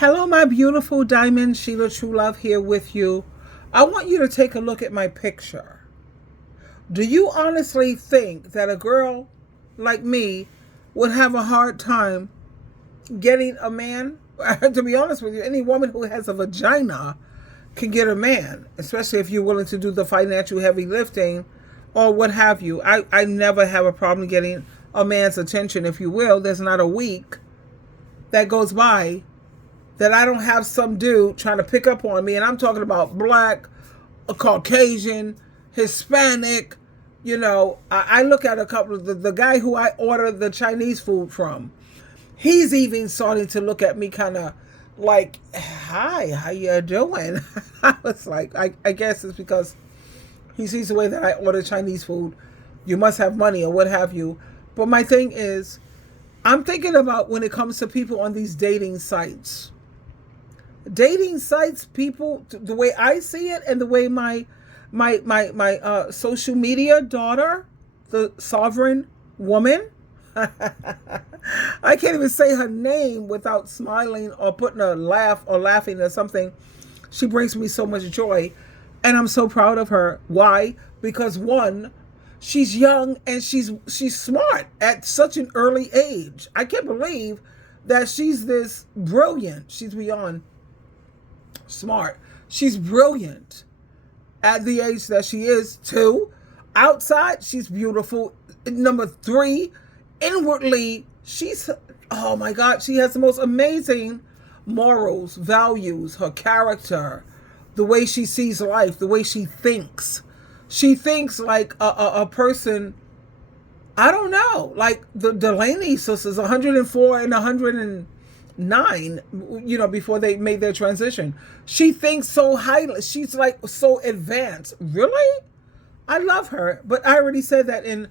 Hello, my beautiful diamond. SheilaTruelove here with you. I want you to take a look at my picture. Do you honestly think that a girl like me would have a hard time getting a man? To be honest with you, any woman who has a vagina can get a man, especially if you're willing to do the financial heavy lifting or what have you. I never have a problem getting a man's attention, if you will. There's not a week that goes by that I don't have some dude trying to pick up on me. And I'm talking about black, a Caucasian, Hispanic. You know, I look at a couple of the guy who I order the Chinese food from. He's even starting to look at me kind of like, hi, how you doing? I was like, I guess it's because he sees the way that I order Chinese food. You must have money or what have you. But my thing is, I'm thinking about when it comes to people on these dating sites. Dating sites, people, the way I see it and the way my social media daughter, the sovereign woman, I can't even say her name without smiling or putting a laugh or laughing or something. She brings me so much joy, and I'm so proud of her. Why? Because one, she's young and she's smart at such an early age. I can't believe that she's this brilliant. She's beyond smart. She's brilliant at the age that she is. Two, outside, she's beautiful. Number three, inwardly, she's, oh my God, she has the most amazing morals, values, her character, the way she sees life, the way she thinks. She thinks like a person, I don't know, like the Delaney sisters, 104 and 109, you know, before they made their transition. She thinks so highly. She's like so advanced. Really? I love her. But I already said that in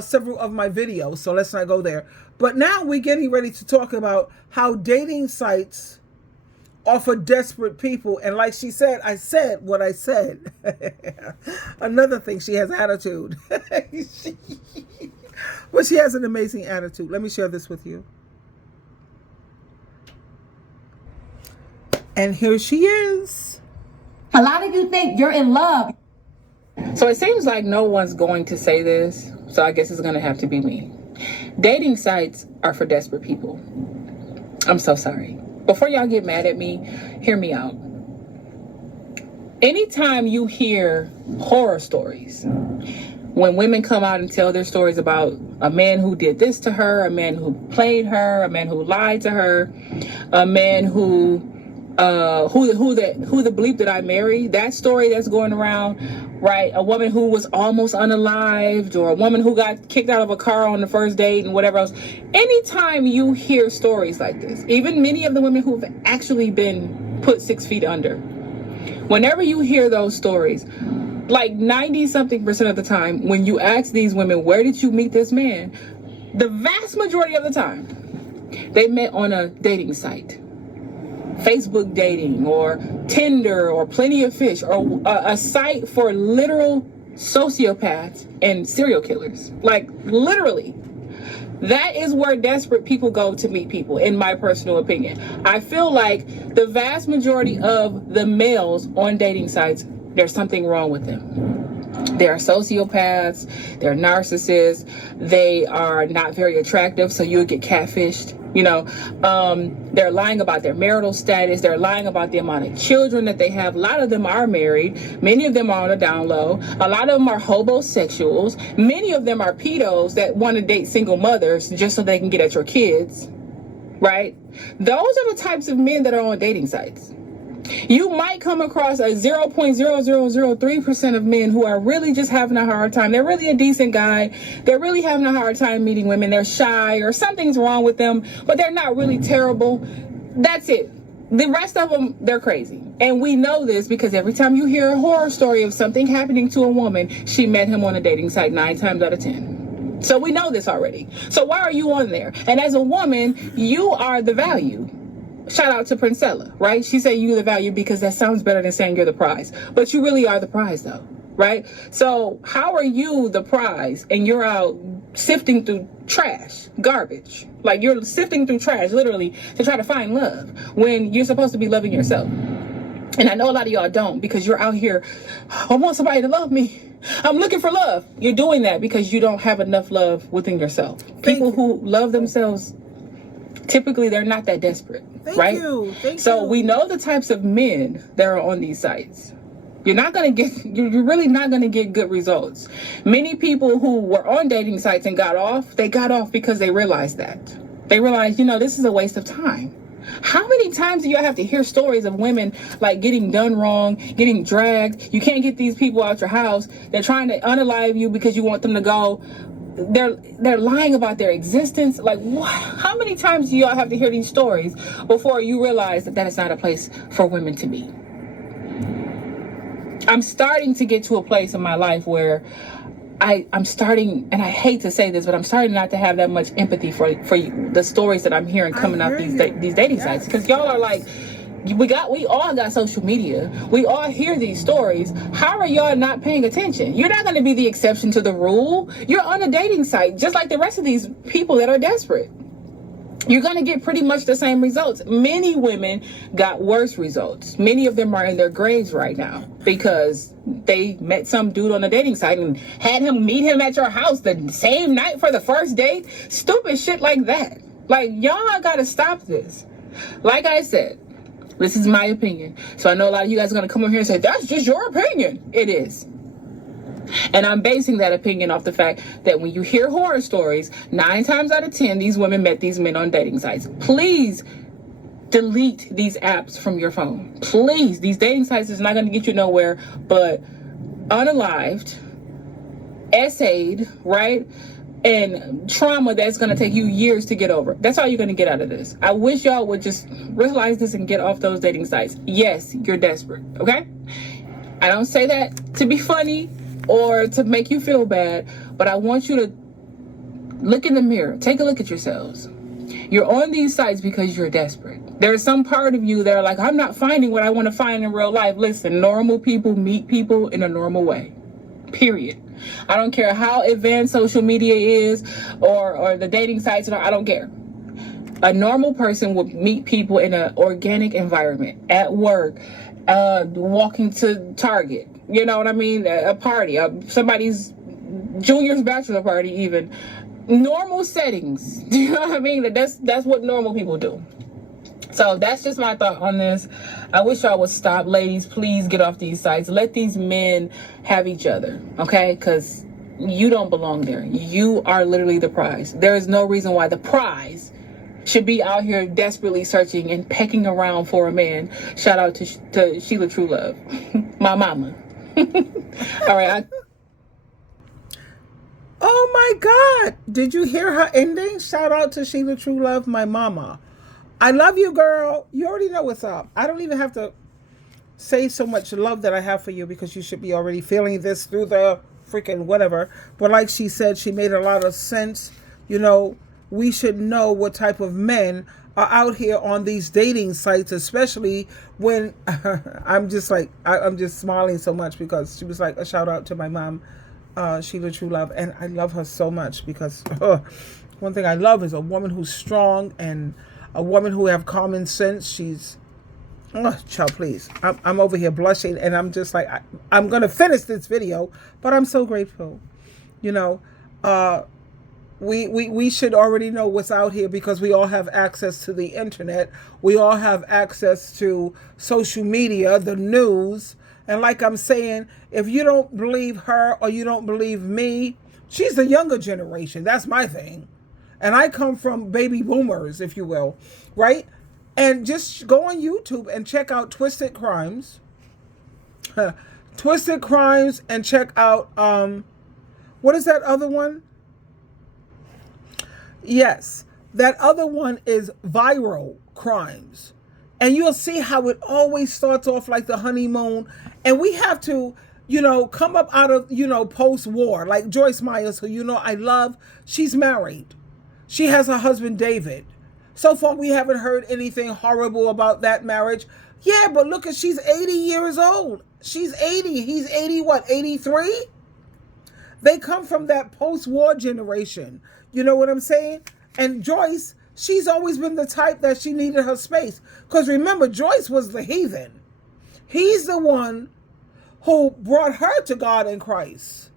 several of my videos, so let's not go there. But now we're getting ready to talk about how dating sites are for desperate people. And like she said, I said what I said. Another thing, she has attitude. But she has an amazing attitude. Let me share this with you. And here she is. A lot of you think you're in love. So it seems like no one's going to say this, so I guess it's going to have to be me. Dating sites are for desperate people. I'm so sorry. Before y'all get mad at me, hear me out. Anytime you hear horror stories, when women come out and tell their stories about a man who did this to her, a man who played her, a man who lied to her, a man who the bleep did I marry? That story that's going around, right? A woman who was almost unalived, or a woman who got kicked out of a car on the first date and whatever else. Anytime you hear stories like this, even many of the women who've actually been put 6 feet under, whenever you hear those stories, like 90-something% of the time, when you ask these women, where did you meet this man? The vast majority of the time, they met on a dating site. Facebook dating or Tinder or Plenty of Fish, or a site for literal sociopaths and serial killers. Like, literally. That is where desperate people go to meet people, in my personal opinion. I feel like the vast majority of the males on dating sites, there's something wrong with them. They are sociopaths, they're narcissists, they are not very attractive, so you'll get catfished. You know, they're lying about their marital status. They're lying about the amount of children that they have. A lot of them are married. Many of them are on a down low. A lot of them are hobosexuals. Many of them are pedos that want to date single mothers just so they can get at your kids, right? Those are the types of men that are on dating sites. You might come across a 0.0003% of men who are really just having a hard time. They're really a decent guy. They're really having a hard time meeting women. They're shy or something's wrong with them, but they're not really terrible. That's it. The rest of them, they're crazy. And we know this because every time you hear a horror story of something happening to a woman, she met him on a dating site 9 times out of 10. So we know this already. So why are you on there? And as a woman, you are the value. Shout out to Princella, right? She said you're the value because that sounds better than saying you're the prize. But you really are the prize, though. right? So how are you the prize and you're out sifting through trash, garbage? Like, you're sifting through trash, literally, to try to find love when you're supposed to be loving yourself. And I know a lot of y'all don't, because you're out here, I want somebody to love me. I'm looking for love. You're doing that because you don't have enough love within yourself. People who love themselves, typically they're not that desperate, right? So we know the types of men that are on these sites. You're really not going to get good results. Many people who were on dating sites and got off, they got off because they realized that. They realized, this is a waste of time. How many times do y'all have to hear stories of women like getting done wrong, getting dragged? You can't get these people out your house. They're trying to unalive you because you want them to go. They're lying about their existence. Like, how many times do y'all have to hear these stories before you realize that is not a place for women to be? I'm starting to get to a place in my life where I'm starting, and I hate to say this, but I'm starting not to have that much empathy for the stories that I'm hearing coming out these dating sites, because y'all are like, we all got social media. We all hear these stories. How are y'all not paying attention? You're not going to be the exception to the rule. You're on a dating site, just like the rest of these people that are desperate. You're going to get pretty much the same results. Many women got worse results. Many of them are in their graves right now because they met some dude on a dating site and had him meet him at your house the same night for the first date. Stupid shit like that. Like, y'all got to stop this. Like I said, this is my opinion. So I know a lot of you guys are going to come over here and say, that's just your opinion. It is. And I'm basing that opinion off the fact that when you hear horror stories, 9 times out of 10, these women met these men on dating sites. Please delete these apps from your phone. Please. These dating sites is not going to get you nowhere but unalived, essayed, right? And trauma that's going to take you years to get over. That's all you're going to get out of this. I wish y'all would just realize this and get off those dating sites. Yes, you're desperate, okay? I don't say that to be funny or to make you feel bad, but I want you to look in the mirror. Take a look at yourselves. You're on these sites because you're desperate. There's some part of you that are like, I'm not finding what I want to find in real life. Listen, normal people meet people in a normal way. Period. I don't care how advanced social media is or the dating sites, I don't care. A normal person would meet people in an organic environment, at work, walking to Target. You know what I mean? A party, somebody's junior's bachelor party, even. Normal settings. Do you know what I mean? That's what normal people do. So that's just my thought on this. I wish y'all would stop. Ladies, please get off these sites. Let these men have each other, okay? Because you don't belong there. You are literally the prize. There is no reason why the prize should be out here desperately searching and pecking around for a man. Shout out to SheilaTruelove, my mama. All right. Oh my God. Did you hear her ending? Shout out to SheilaTruelove, my mama. I love you, girl. You already know what's up. I don't even have to say so much love that I have for you, because you should be already feeling this through the freaking whatever. But like she said, she made a lot of sense. We should know what type of men are out here on these dating sites, especially when I'm just smiling so much because she was like, a shout out to my mom, SheilaTruelove, and I love her so much because one thing I love is a woman who's strong and a woman who have common sense. She's, child, please. I'm over here blushing, and I'm just like, I'm gonna finish this video, but I'm so grateful. We should already know what's out here because we all have access to the internet. We all have access to social media, the news. And like I'm saying, if you don't believe her or you don't believe me, she's the younger generation. That's my thing. And I come from baby boomers, if you will, right? And just go on YouTube and check out Twisted Crimes. Twisted Crimes, and check out, what is that other one? Yes, that other one is Viral Crimes. And you'll see how it always starts off like the honeymoon. And we have to, come up out of, post-war. Like Joyce Myers, who I love, she's married. She has her husband, David. So far, we haven't heard anything horrible about that marriage. Yeah, but look at, she's 80 years old. She's 80. He's 80, what, 83? They come from that post-war generation. You know what I'm saying? And Joyce, she's always been the type that she needed her space. Because remember, Joyce was the heathen. He's the one who brought her to God in Christ.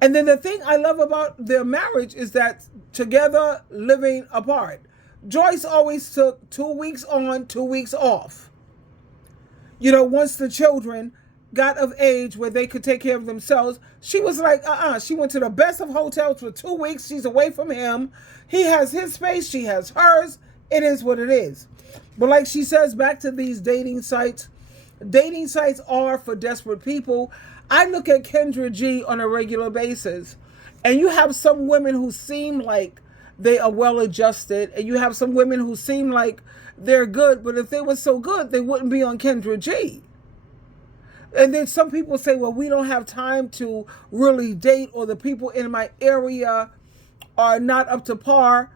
And then the thing I love about their marriage is that together, living apart. Joyce always took 2 weeks on, 2 weeks off. You know, once the children got of age where they could take care of themselves, she was like, She went to the best of hotels for 2 weeks. She's away from him. He has his space. She has hers. It is what it is. But like she says, back to these dating sites are for desperate people. I look at Kendra G on a regular basis, and you have some women who seem like they are well adjusted, and you have some women who seem like they're good, but if they were so good, they wouldn't be on Kendra G. And then some people say, well, we don't have time to really date, or the people in my area are not up to par.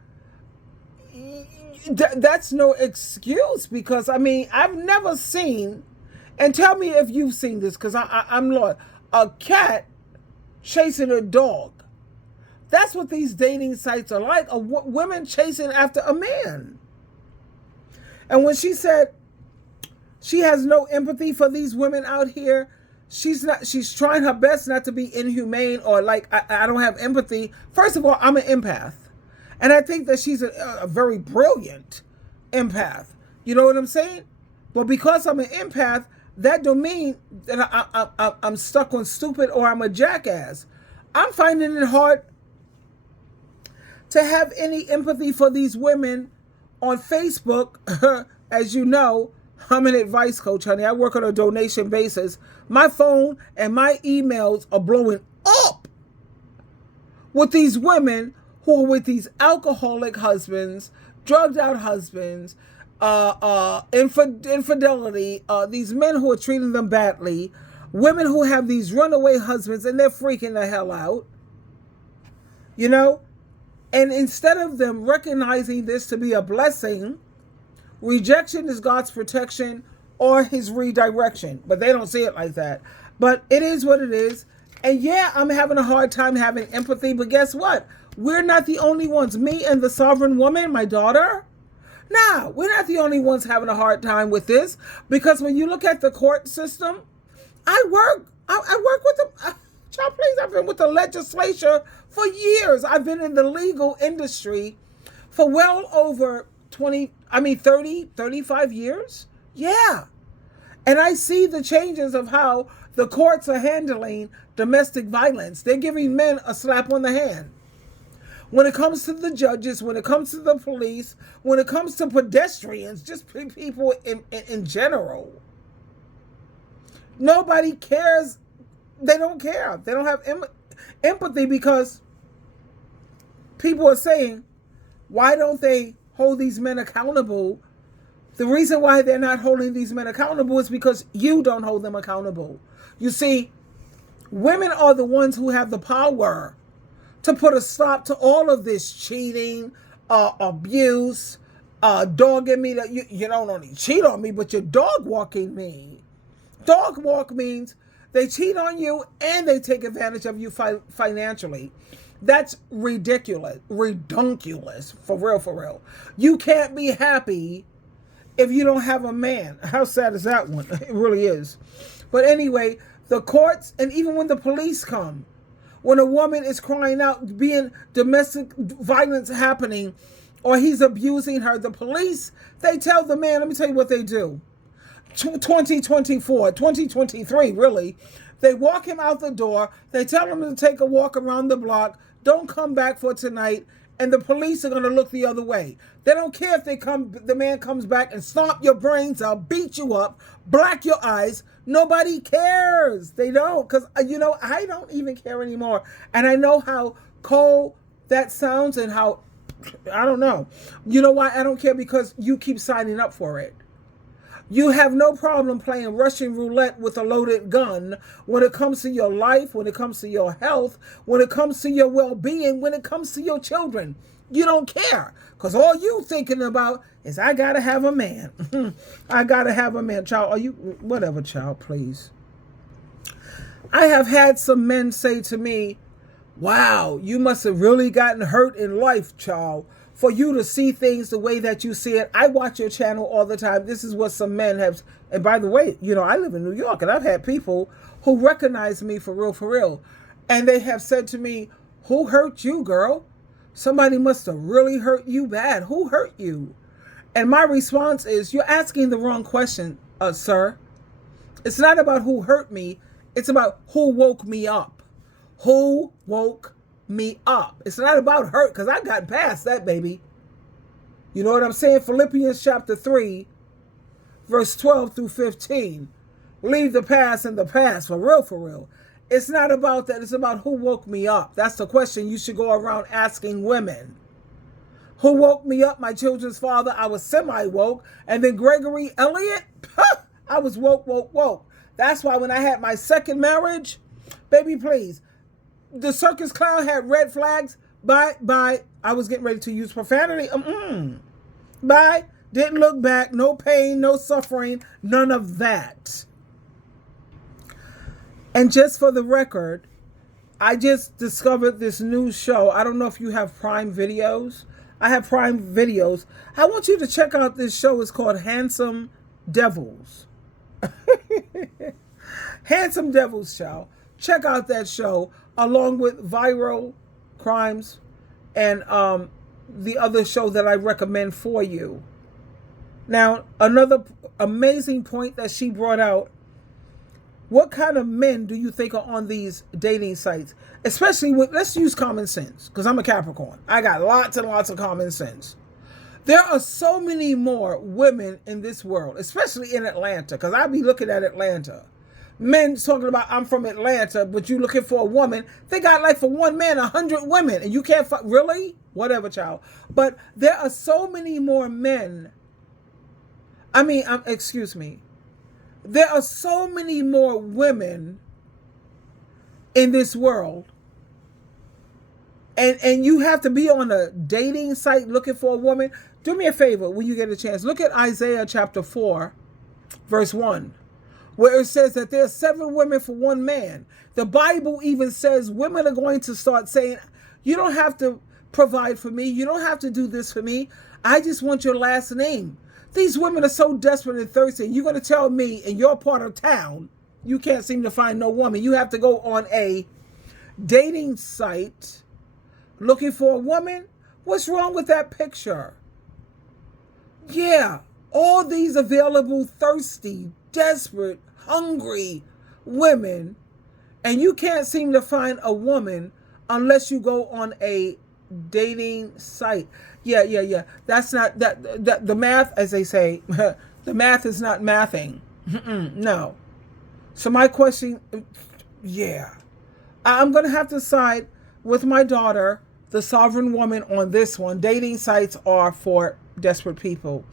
That's no excuse, because, I mean, I've never seen, and tell me if you've seen this, because I'm lost, a cat chasing a dog. That's what these dating sites are like, women chasing after a man. And when she said she has no empathy for these women out here, she's trying her best not to be inhumane or like, I don't have empathy. First of all, I'm an empath. And I think that she's a very brilliant empath. You know what I'm saying? But because I'm an empath, that don't mean that I'm stuck on stupid or I'm a jackass. I'm finding it hard to have any empathy for these women on Facebook. As you know, I'm an advice coach, honey. I work on a donation basis. My phone and my emails are blowing up with these women who are with these alcoholic husbands, drugged out husbands, infidelity, these men who are treating them badly, women who have these runaway husbands and they're freaking the hell out, you know? And instead of them recognizing this to be a blessing, rejection is God's protection or his redirection. But they don't see it like that. But it is what it is. And yeah, I'm having a hard time having empathy. But guess what? We're not the only ones. Me and the sovereign woman, my daughter. Nah, we're not the only ones having a hard time with this. Because when you look at the court system, I work with the... Child, please, I've been with the legislature for years. I've been in the legal industry for well over 30, 35 years. Yeah. And I see the changes of how the courts are handling domestic violence. They're giving men a slap on the hand. When it comes to the judges, when it comes to the police, when it comes to pedestrians, just people in general, nobody cares. They don't care. They don't have empathy because people are saying, why don't they hold these men accountable? The reason why they're not holding these men accountable is because you don't hold them accountable. You see, women are the ones who have the power to put a stop to all of this cheating, abuse, dogging me. That you don't only cheat on me, but you're dog walking me. Dog walk means they cheat on you and they take advantage of you financially. That's ridiculous, redunculous, for real, for real. You can't be happy if you don't have a man. How sad is that one? It really is. But anyway, the courts, and even when the police come, when a woman is crying out, being domestic violence happening, or he's abusing her, the police, they tell the man, let me tell you what they do. 2023, really. They walk him out the door. They tell him to take a walk around the block. Don't come back for tonight. And the police are going to look the other way. They don't care if the man comes back and stomp your brains out, beat you up, black your eyes. Nobody cares. They don't. Because, I don't even care anymore. And I know how cold that sounds and how, I don't know. You know why I don't care? Because you keep signing up for it. You have no problem playing Russian roulette with a loaded gun when it comes to your life, when it comes to your health, when it comes to your well-being, when it comes to your children. You don't care. Because all you thinking about is, I got to have a man. I got to have a man. Child, are you, whatever, child, please. I have had some men say to me, wow, you must have really gotten hurt in life, child, for you to see things the way that you see it. I watch your channel all the time. This is what some men have. And by the way, I live in New York, and I've had people who recognize me for real. And they have said to me, who hurt you, girl? Somebody must have really hurt you bad. Who hurt you? And my response is, you're asking the wrong question, sir. It's not about who hurt me. It's about who woke me up. Who woke me up? It's not about hurt, because I got past that, baby. You know what I'm saying? Philippians chapter 3, verse 12 through 15. Leave the past in the past, for real. It's not about that. It's about who woke me up. That's the question you should go around asking women. Who woke me up? My children's father. I was semi-woke. And then Gregory Elliott, I was woke. That's why when I had my second marriage, baby, please, the circus clown had red flags. Bye. I was getting ready to use profanity. Bye. Didn't look back. No pain, no suffering, none of that. And just for the record, I just discovered this new show. I don't know if you have Prime Videos. I have Prime Videos. I want you to check out this show. It's called Handsome Devils. Handsome Devils show. Check out that show along with Viral Crimes and the other show that I recommend for you. Now, another amazing point that she brought out. What kind of men do you think are on these dating sites? Especially with, let's use common sense, because I'm a Capricorn. I got lots and lots of common sense. There are so many more women in this world, especially in Atlanta, because I be looking at Atlanta. Men talking about, I'm from Atlanta, but you looking for a woman. They got like for one man, 100 women, and you can't find, really? Whatever, child. But there are so many more men. Excuse me. There are so many more women in this world. And you have to be on a dating site looking for a woman. Do me a favor when you get a chance. Look at Isaiah chapter 4, verse 1, where it says that there are 7 women for one man. The Bible even says women are going to start saying, you don't have to provide for me. You don't have to do this for me. I just want your last name. These women are so desperate and thirsty. You're going to tell me in your part of town, you can't seem to find no woman. You have to go on a dating site looking for a woman? What's wrong with that picture? Yeah, all these available, thirsty, desperate, hungry women, and you can't seem to find a woman unless you go on a dating site. Yeah. That's not that the math, as they say, the math is not mathing. No. So my question, I'm going to have to side with my daughter, the sovereign woman, on this one. Dating sites are for desperate people.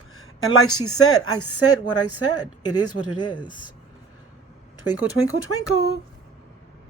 And like she said, I said what I said. It is what it is. Twinkle, twinkle, twinkle.